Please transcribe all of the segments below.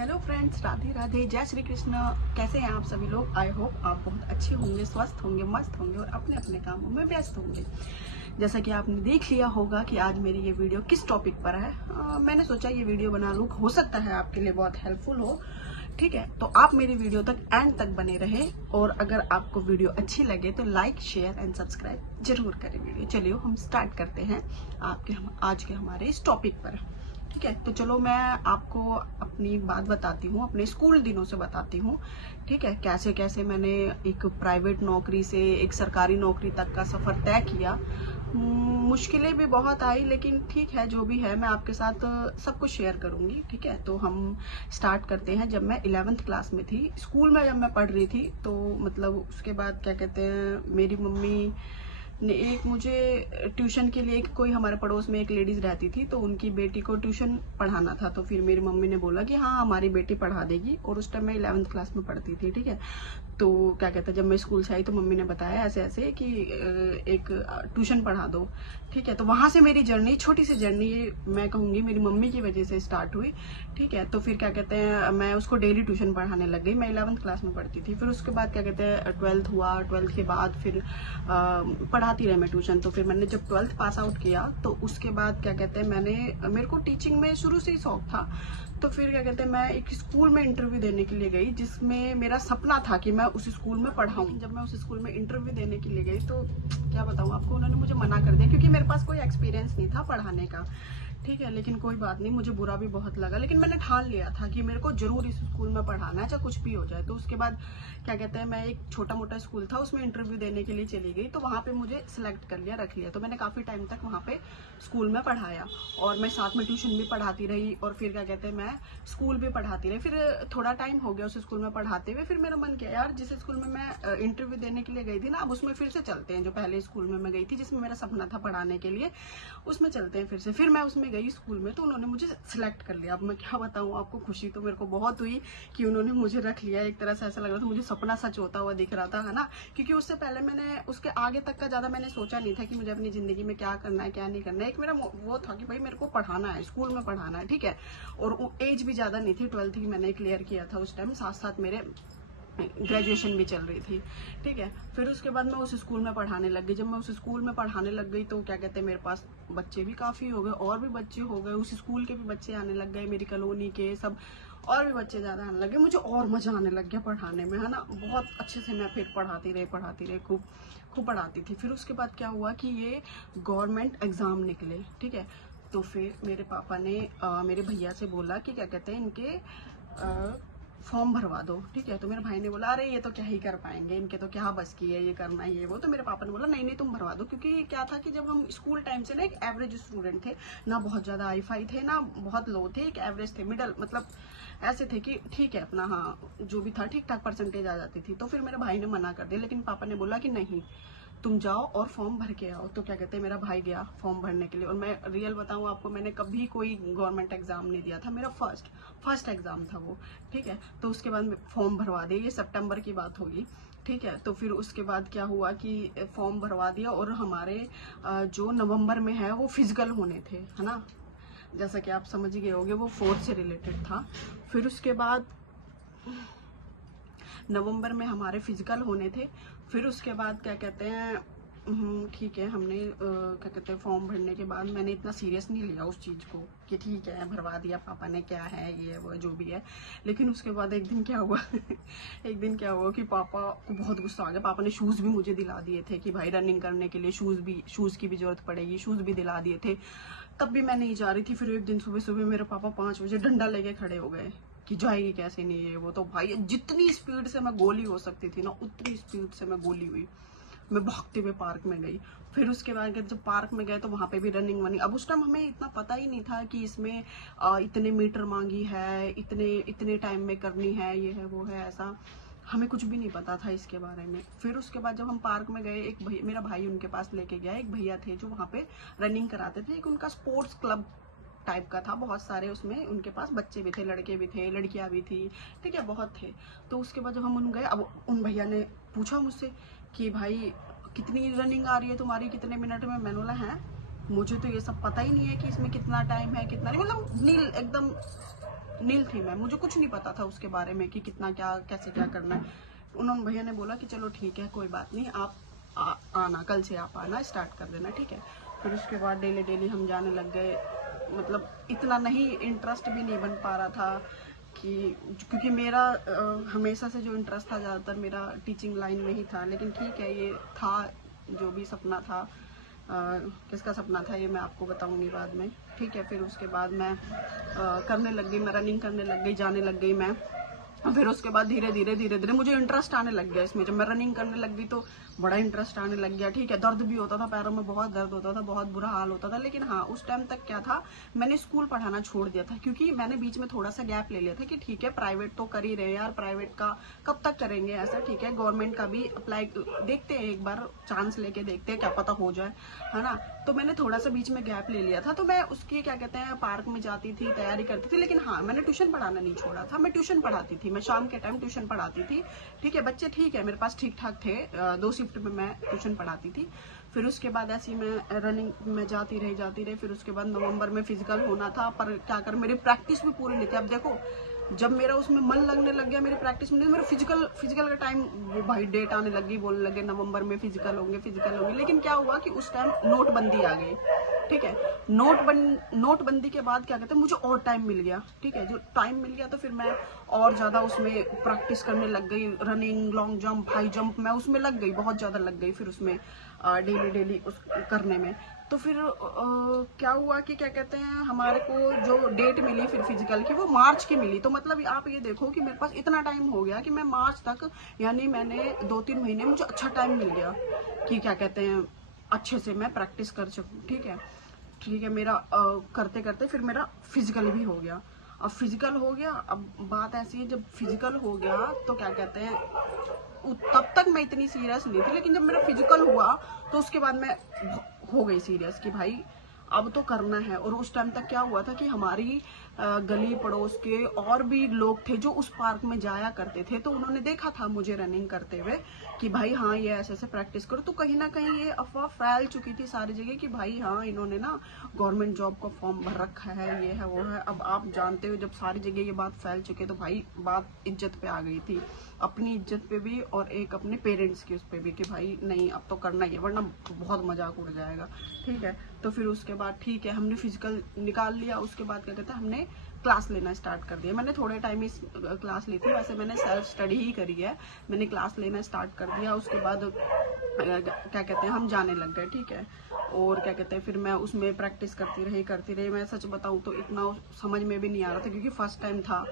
Hello friends, Radhe Radhe, जय श्री कृष्ण। कैसे हैं आप सभी लोग? आई होप आप बहुत अच्छे होंगे, स्वस्थ होंगे, मस्त होंगे और अपने अपने कामों में व्यस्त होंगे। जैसा कि आपने देख लिया होगा कि आज मेरी ये वीडियो किस टॉपिक पर है। मैंने सोचा ये वीडियो बना लूँ, हो सकता है आपके लिए बहुत हेल्पफुल हो। ठीक है, तो आप मेरी वीडियो तक एंड तक बने रहे और अगर आपको वीडियो अच्छी लगे तो लाइक, शेयर एंड सब्सक्राइब जरूर करें वीडियो। चलिए हम स्टार्ट करते हैं आज के हमारे इस टॉपिक पर। ठीक है, तो चलो मैं आपको अपनी बात बताती हूँ, अपने स्कूल दिनों से बताती हूँ। ठीक है, कैसे कैसे मैंने एक प्राइवेट नौकरी से एक सरकारी नौकरी तक का सफ़र तय किया। मुश्किलें भी बहुत आई, लेकिन ठीक है, जो भी है मैं आपके साथ सब कुछ शेयर करूँगी। ठीक है, तो हम स्टार्ट करते हैं। जब मैं 11th क्लास में थी, स्कूल में जब मैं पढ़ रही थी, तो मतलब उसके बाद क्या कहते हैं, मेरी मम्मी ने एक मुझे ट्यूशन के लिए, कोई हमारे पड़ोस में एक लेडीज रहती थी, तो उनकी बेटी को ट्यूशन पढ़ाना था। तो फिर मेरी मम्मी ने बोला कि हाँ, हमारी बेटी पढ़ा देगी। और उस टाइम मैं 11th क्लास में पढ़ती थी। ठीक है, तो क्या कहते हैं, जब मैं स्कूल से आई तो मम्मी ने बताया ऐसे ऐसे कि एक ट्यूशन पढ़ा दो। ठीक है, तो वहाँ से मेरी जर्नी, छोटी सी जर्नी, मैं कहूँगी मेरी मम्मी की वजह से स्टार्ट हुई। ठीक है, तो फिर क्या कहते हैं, मैं उसको डेली ट्यूशन पढ़ाने लग गई। मैं 11th क्लास में पढ़ती थी। फिर उसके बाद क्या कहते हैं, 12th हुआ। 12th के बाद फिर पढ़ाती रही मैं ट्यूशन। तो फिर मैंने जब 12th पास आउट किया, तो उसके बाद क्या कहते हैं, मेरे को टीचिंग में शुरू से ही शौक था। तो फिर क्या कहते हैं, मैं एक स्कूल में इंटरव्यू देने के लिए गई, जिसमें मेरा सपना था कि मैं उस स्कूल में पढ़ाऊँ। जब मैं उस स्कूल में इंटरव्यू देने के लिए गई, तो क्या बताऊँ आपको, उन्होंने मुझे मना कर दिया, क्योंकि मेरे पास कोई एक्सपीरियंस नहीं था पढ़ाने का। ठीक है, लेकिन कोई बात नहीं, मुझे बुरा भी बहुत लगा, लेकिन मैंने ठान लिया था कि मेरे को जरूर इस स्कूल में पढ़ाना है, चाहे कुछ भी हो जाए। तो उसके बाद क्या कहते हैं, मैं एक छोटा मोटा स्कूल था, उसमें इंटरव्यू देने के लिए चली गई। तो वहाँ पे मुझे सिलेक्ट कर लिया, रख लिया। तो मैंने काफ़ी टाइम तक वहाँ पे स्कूल में पढ़ाया, और मैं साथ में ट्यूशन भी पढ़ाती रही, और फिर क्या कहते हैं, मैं स्कूल भी पढ़ाती रही। फिर थोड़ा टाइम हो गया उस स्कूल में पढ़ाते हुए, फिर मेरा मन किया, यार जिस स्कूल में मैं इंटरव्यू देने के लिए गई थी ना, अब उसमें फिर से चलते हैं। जो पहले स्कूल में मैं गई थी, जिसमें मेरा सपना था पढ़ाने के लिए, उसमें चलते हैं फिर से। फिर मैं उसमें गई स्कूल में, तो उन्होंने मुझे सिलेक्ट कर लिया। अब मैं क्या बताऊँ आपको, खुशी तो मेरे को बहुत हुई कि उन्होंने मुझे रख लिया। एक तरह से ऐसा लग रहा था मुझे सपना सच होता हुआ दिख रहा था, है ना। क्योंकि उससे पहले मैंने उसके आगे तक का ज़्यादा मैंने सोचा नहीं था कि मुझे अपनी ज़िंदगी में क्या करना है, क्या नहीं करना है। एक मेरा वो था कि भाई मेरे को पढ़ाना है, स्कूल में पढ़ाना है। ठीक है, और एज भी ज़्यादा नहीं थी, 12th की मैंने क्लियर किया था उस टाइम, साथ साथ मेरे ग्रेजुएशन भी चल रही थी। ठीक है, फिर उसके बाद मैं उस स्कूल में पढ़ाने लग गई। जब मैं उस स्कूल में पढ़ाने लग गई, तो क्या कहते हैं, मेरे पास बच्चे भी काफ़ी हो गए, और भी बच्चे हो गए, उस स्कूल के भी बच्चे आने लग गए, मेरी कॉलोनी के सब, और भी बच्चे ज़्यादा आने लगे। मुझे और मज़ा आने लग गया पढ़ाने में, है ना। बहुत अच्छे से मैं फिर पढ़ाती रही, खूब खूब पढ़ाती थी। फिर उसके बाद क्या हुआ कि ये गवर्नमेंट एग्ज़ाम निकले। ठीक है, तो फिर मेरे पापा ने मेरे भैया से बोला कि क्या कहते हैं, इनके फॉर्म भरवा दो। ठीक है, तो मेरे भाई ने बोला, अरे ये तो क्या ही कर पाएंगे, इनके तो क्या बस की है, ये करना ये वो। तो मेरे पापा ने बोला, नहीं नहीं तुम भरवा दो। क्योंकि क्या था कि जब हम स्कूल टाइम से ना एक एवरेज स्टूडेंट थे, ना बहुत ज़्यादा हाई-फाई थे, ना बहुत लो थे, एक एवरेज थे, मिडल, मतलब ऐसे थे कि ठीक है अपना, हाँ जो भी था ठीक ठाक परसेंटेज आ जाती थी। तो फिर मेरे भाई ने मना कर दिया, लेकिन पापा ने बोला कि नहीं, तुम जाओ और फॉर्म भर के आओ। तो क्या कहते हैं, मेरा भाई गया फॉर्म भरने के लिए। और मैं रियल बताऊं आपको, मैंने कभी कोई गवर्नमेंट एग्जाम नहीं दिया था, मेरा फर्स्ट एग्जाम था वो। ठीक है, तो उसके बाद फॉर्म भरवा दिया, ये सितंबर की बात होगी। ठीक है, तो फिर उसके बाद क्या हुआ कि फॉर्म भरवा दिया, और हमारे जो नवंबर में है वो फिजिकल होने थे, है ना। जैसा कि आप समझ गए होंगे, वो 4th से रिलेटेड था। फिर उसके बाद नवंबर में हमारे फिजिकल होने थे। फिर उसके बाद क्या कहते हैं, ठीक है, हमने क्या कहते हैं, फॉर्म भरने के बाद मैंने इतना सीरियस नहीं लिया उस चीज़ को कि ठीक है भरवा दिया पापा ने, क्या है ये वो जो भी है। लेकिन उसके बाद एक दिन क्या हुआ एक दिन क्या हुआ कि पापा को बहुत गुस्सा आ गया। पापा ने शूज़ भी मुझे दिला दिए थे कि भाई रनिंग करने के लिए शूज़ की भी ज़रूरत पड़ेगी, शूज़ भी दिला दिए थे। तब भी मैं नहीं जा रही थी। फिर एक दिन सुबह सुबह मेरे पापा 5 बजे डंडा लेके खड़े हो गए कि जाएगी कैसे नहीं है वो। तो भाई जितनी स्पीड से मैं गोली हो सकती थी ना, उतनी स्पीड से मैं गोली हुई। मैं भागते हुए पार्क में गई। फिर उसके बाद जब पार्क में गए, तो वहाँ पे भी रनिंग वनिंग। अब उस टाइम हमें इतना पता ही नहीं था कि इसमें इतने मीटर मांगी है, इतने इतने टाइम में करनी है, ये है वो है, ऐसा हमें कुछ भी नहीं पता था इसके बारे में। फिर उसके बाद जब हम पार्क में गए, एक भैया, मेरा भाई उनके पास लेके गया, एक भैया थे जो वहाँ पे रनिंग कराते थे। एक उनका स्पोर्ट्स क्लब टाइप का था, बहुत सारे उसमें उनके पास बच्चे भी थे, लड़के भी थे, लड़कियां भी थी। ठीक है, बहुत थे। तो उसके बाद जब हम उन गए, अब उन भैया ने पूछा मुझसे कि भाई कितनी रनिंग आ रही है तुम्हारी, कितने मिनट में। मैंने बोला है, मुझे तो ये सब पता ही नहीं है कि इसमें कितना टाइम है कितना नहीं, मतलब नील एकदम नील थी मैं, मुझे कुछ नहीं पता था उसके बारे में कि कितना क्या कैसे क्या करना है। उन्होंने भैया ने बोला कि चलो ठीक है कोई बात नहीं, आप आना, कल से आप आना स्टार्ट कर देना, ठीक है। फिर उसके बाद डेली डेली हम जाने लग गए। मतलब इतना नहीं, इंटरेस्ट भी नहीं बन पा रहा था कि, क्योंकि मेरा हमेशा से जो इंटरेस्ट था ज़्यादातर मेरा टीचिंग लाइन में ही था। लेकिन ठीक है, ये था जो भी सपना था। किसका सपना था ये मैं आपको बताऊंगी बाद में, ठीक है। फिर उसके बाद मैं करने लग गई, मैं रनिंग करने लग गई, जाने लग गई मैं। फिर उसके बाद धीरे धीरे मुझे इंटरेस्ट आने लग गया इसमें। जब मैं रनिंग करने लग गई तो बड़ा इंटरेस्ट आने लग गया, ठीक है। दर्द भी होता था, पैरों में बहुत दर्द होता था, बहुत बुरा हाल होता था। लेकिन हाँ, उस टाइम तक क्या था, मैंने स्कूल पढ़ाना छोड़ दिया था, क्योंकि मैंने बीच में थोड़ा सा गैप ले लिया था कि ठीक है प्राइवेट तो कर ही रहे यार, प्राइवेट का कब तक करेंगे ऐसा, ठीक है। गवर्नमेंट का भी अप्लाई देखते हैं, एक बार चांस लेके देखते हैं, क्या पता हो जाए, है ना। तो मैंने थोड़ा सा बीच में गैप ले लिया था। तो मैं उसकी क्या कहते हैं, पार्क में जाती थी, तैयारी करती थी। लेकिन हाँ, मैंने ट्यूशन पढ़ाना नहीं छोड़ा था, मैं ट्यूशन पढ़ाती थी, मैं शाम के टाइम ट्यूशन पढ़ाती थी, ठीक है। बच्चे ठीक है मेरे पास ठीक ठाक थे, 2 शिफ्ट में मैं ट्यूशन पढ़ाती थी। फिर उसके बाद ऐसी मैं रनिंग में जाती रही। फिर उसके बाद नवंबर में फिजिकल होना था, पर क्या कर, मेरी प्रैक्टिस भी पूरी नहीं थी। अब देखो, जब मेरा उसमें मन लगने लग गया, मेरी प्रैक्टिस में, मेरा फिजिकल का टाइम, वो भाई डेट आने लगी, बोलने लगे नवंबर में फिजिकल होंगे। लेकिन क्या हुआ कि उस टाइम नोटबंदी आ गई, ठीक है। नोटबंदी के बाद क्या कहते हैं, मुझे और टाइम मिल गया, ठीक है। जो टाइम मिल गया तो फिर मैं और ज़्यादा उसमें प्रैक्टिस करने लग गई। Running, long jump, high jump, मैं उसमें लग गई, बहुत ज़्यादा लग गई फिर उसमें, डेली उस करने में। तो फिर क्या हुआ कि क्या कहते हैं, हमारे को जो डेट मिली फिर फिजिकल की, वो मार्च की मिली। तो मतलब आप ये देखो कि मेरे पास इतना टाइम हो गया कि मैं मार्च तक, यानी मैंने 2-3 महीने, मुझे अच्छा टाइम मिल गया कि क्या कहते हैं, अच्छे से मैं प्रैक्टिस कर सकूँ, ठीक है। मेरा करते करते फिर मेरा फिजिकल भी हो गया। अब फिजिकल हो गया, अब बात ऐसी है, जब फिजिकल हो गया तो क्या कहते हैं, तब तक मैं इतनी सीरियस नहीं थी। लेकिन जब मेरा फिजिकल हुआ तो उसके बाद मैं हो गई सीरियस कि भाई अब तो करना है। और उस टाइम तक क्या हुआ था कि हमारी गली पड़ोस के और भी लोग थे जो उस पार्क में जाया करते थे, तो उन्होंने देखा था मुझे रनिंग करते हुए कि भाई हाँ, ये ऐसे ऐसे प्रैक्टिस करो। तो कहीं ना कहीं ये अफवाह फैल चुकी थी सारी जगह कि भाई हाँ, इन्होंने ना गवर्नमेंट जॉब का फॉर्म भर रखा है, ये है वो है। अब आप जानते हो, जब सारी जगह ये बात फैल चुकी है तो भाई बात इज्जत पे आ गई थी, अपनी इज्जत पे भी और एक अपने पेरेंट्स की उस पे भी, कि भाई नहीं अब तो करना ही है, वरना बहुत मजाक उड़ जाएगा, ठीक है। तो फिर उसके बाद ठीक है, हमने फिजिकल निकाल लिया। उसके बाद क्या कहते हैं, हमने क्लास लेना स्टार्ट कर दिया। मैंने थोड़े टाइम इस क्लास ली थी, वैसे मैंने सेल्फ स्टडी ही करी है, मैंने क्लास लेना स्टार्ट कर दिया। उसके बाद क्या कहते हैं, हम जाने लग गए, ठीक है। और क्या कहते हैं, फिर मैं उसमें प्रैक्टिस करती रही। मैं सच बताऊं तो इतना समझ में भी नहीं आ रहा था, क्योंकि फर्स्ट टाइम था,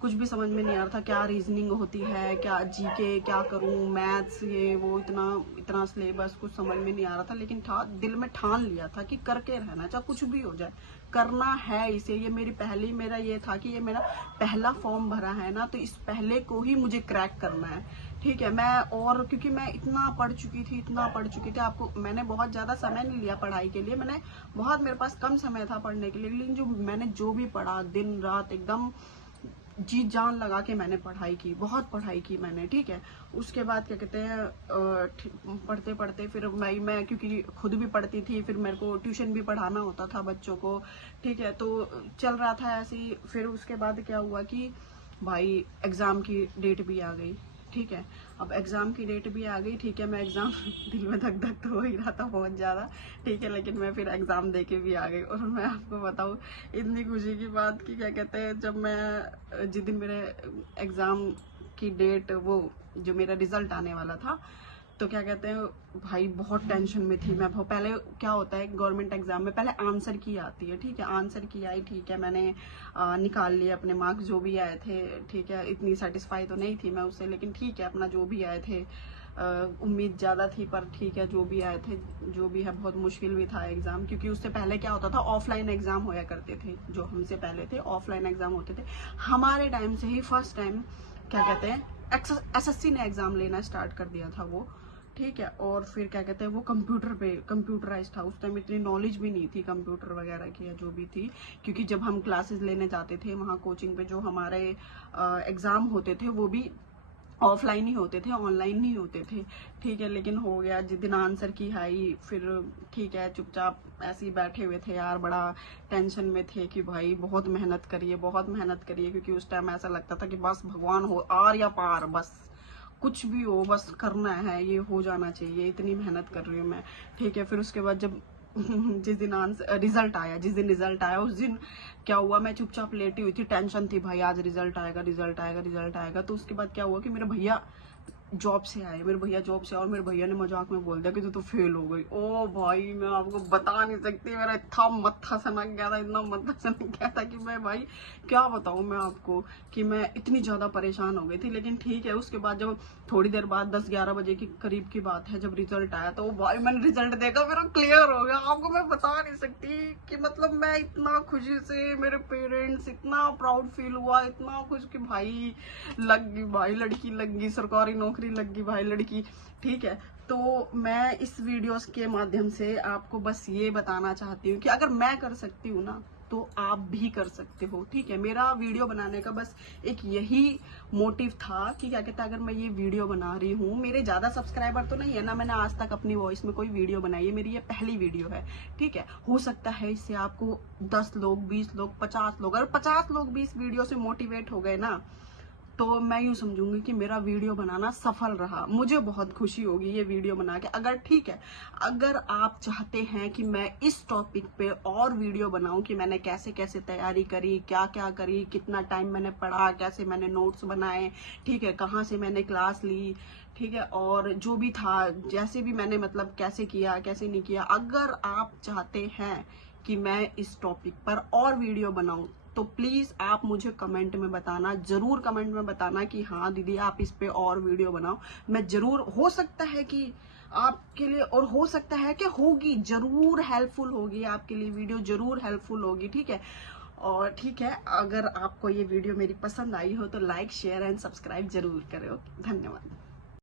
कुछ भी समझ में नहीं आ रहा था, क्या रीजनिंग होती है, क्या जीके, क्या करूं, मैथ्स, ये वो, इतना सिलेबस कुछ समझ में नहीं आ रहा था। लेकिन था, दिल में ठान लिया था कि करके रहना, चाहे कुछ भी हो जाए, करना है इसे। ये मेरा ये था कि ये मेरा पहला फॉर्म भरा है ना, तो इस पहले को ही मुझे क्रैक करना है, ठीक है। मैं, और क्योंकि मैं इतना पढ़ चुकी थी, आपको मैंने बहुत ज्यादा समय नहीं लिया पढ़ाई के लिए, मेरे पास कम समय था पढ़ने के लिए। लेकिन मैंने जो भी पढ़ा, दिन रात एकदम जी जान लगा के मैंने पढ़ाई की, बहुत पढ़ाई की मैंने, ठीक है। उसके बाद क्या कहते हैं, पढ़ते पढ़ते फिर मैं क्योंकि खुद भी पढ़ती थी, फिर मेरे को ट्यूशन भी पढ़ाना होता था बच्चों को, ठीक है। तो चल रहा था ऐसे ही। फिर उसके बाद क्या हुआ कि भाई एग्जाम की डेट भी आ गई, ठीक है। अब एग्जाम की डेट भी आ गई, ठीक है। मैं एग्जाम दिल में धक धक तो हो ही रहा था बहुत ज्यादा, ठीक है। लेकिन मैं फिर एग्जाम दे के भी आ गई। और मैं आपको बताऊं, इतनी खुशी की बात कि क्या कहते हैं, जब मैं जिस दिन मेरे एग्जाम की डेट, वो जो मेरा रिजल्ट आने वाला था, तो क्या कहते हैं भाई, बहुत टेंशन में थी मैं। पहले क्या होता है गवर्नमेंट एग्जाम में, पहले आंसर की आती है, ठीक है। आंसर की आई, ठीक है, मैंने निकाल लिए अपने मार्क्स जो भी आए थे, ठीक है। इतनी सेटिस्फाई तो नहीं थी मैं उससे, लेकिन ठीक है, अपना जो भी आए थे, उम्मीद ज़्यादा थी पर ठीक है, जो भी आए थे, जो भी है। बहुत मुश्किल भी था एग्ज़ाम, क्योंकि उससे पहले क्या होता था, ऑफलाइन एग्ज़ाम होया करते थे, जो हमसे पहले थे ऑफलाइन एग्ज़ाम होते थे। हमारे टाइम से ही फर्स्ट टाइम क्या कहते हैं, एसएससी ने एग्ज़ाम लेना स्टार्ट कर दिया था वो, ठीक है। और फिर क्या कहते हैं, वो कंप्यूटर पे कंप्यूटराइज था। उस टाइम इतनी नॉलेज भी नहीं थी कंप्यूटर वगैरह की, या जो भी थी, क्योंकि जब हम क्लासेस लेने जाते थे वहाँ कोचिंग पे, जो हमारे एग्ज़ाम होते थे वो भी ऑफलाइन ही होते थे, ऑनलाइन नहीं होते थे, ठीक है। लेकिन हो गया, जिस दिन आंसर की आई फिर ठीक है, चुपचाप ऐसे ही बैठे हुए थे यार, बड़ा टेंशन में थे कि भाई बहुत मेहनत करिए, बहुत मेहनत करिए, क्योंकि उस टाइम ऐसा लगता था कि बस भगवान हो आर या पार, बस कुछ भी हो, बस करना है, ये हो जाना चाहिए, इतनी मेहनत कर रही हूँ मैं, ठीक है। फिर उसके बाद जब जिस दिन आंसर रिजल्ट आया, जिस दिन रिजल्ट आया उस दिन क्या हुआ, मैं चुपचाप लेटी हुई थी, टेंशन थी भाई, आज रिजल्ट आएगा, रिजल्ट आएगा, रिजल्ट आएगा। तो उसके बाद क्या हुआ कि मेरे भैया जॉब से आए, मेरे भैया जॉब से, और मेरे भैया ने मजाक में बोल दिया कि तू तो फेल हो गई। ओ भाई मैं आपको बता नहीं सकती, मेरा इतना मत्था सनक गया था, इतना मत्था सनक गया था कि मैं भाई क्या बताऊं मैं आपको, कि मैं इतनी ज्यादा परेशान हो गई थी। लेकिन ठीक है, उसके बाद जब थोड़ी देर बाद 10-11 बजे के करीब की बात है, जब रिजल्ट आया तो भाई मैंने रिजल्ट देखा, मेरा क्लियर हो गया। आपको मैं बता नहीं सकती कि मतलब मैं इतना खुशी से, मेरे पेरेंट्स इतना प्राउड फील हुआ, इतना खुश कि भाई लग गई, भाई लड़की लग गई, सरकारी नौकरी लग गई भाई लड़की, ठीक है। तो मैं इस वीडियोस के माध्यम से आपको बस ये बताना चाहती हूँ कि अगर मैं कर सकती हूँ ना, तो आप भी कर सकते हो, ठीक है। मेरा वीडियो बनाने का बस एक यही मोटिव था कि क्या कहता है, अगर मैं ये वीडियो बना रही हूँ, मेरे ज्यादा सब्सक्राइबर तो नहीं है ना, मैंने आज तक अपनी वॉइस में कोई वीडियो बनाई है, मेरी ये पहली वीडियो है, ठीक है। हो सकता है इससे आपको 10 लोग, 20 लोग, 50 लोग, अगर 50 लोग भी इस वीडियो से मोटिवेट हो गए ना, तो मैं यूं समझूंगी कि मेरा वीडियो बनाना सफल रहा, मुझे बहुत खुशी होगी ये वीडियो बना के। अगर ठीक है, अगर आप चाहते हैं कि मैं इस टॉपिक पे और वीडियो बनाऊं कि मैंने कैसे कैसे तैयारी करी, क्या क्या करी, कितना टाइम मैंने पढ़ा, कैसे मैंने नोट्स बनाए, ठीक है, कहाँ से मैंने क्लास ली, ठीक है, और जो भी था, जैसे भी मैंने मतलब कैसे किया, कैसे नहीं किया, अगर आप चाहते हैं कि मैं इस टॉपिक पर और वीडियो बनाऊं, तो प्लीज आप मुझे कमेंट में बताना, जरूर कमेंट में बताना कि हाँ दीदी आप इस पे और वीडियो बनाओ। मैं जरूर, हो सकता है कि आपके लिए, और हो सकता है कि होगी, जरूर हेल्पफुल होगी आपके लिए, वीडियो जरूर हेल्पफुल होगी, ठीक है। और ठीक है, अगर आपको ये वीडियो मेरी पसंद आई हो तो लाइक, शेयर एंड सब्सक्राइब जरूर करो। धन्यवाद।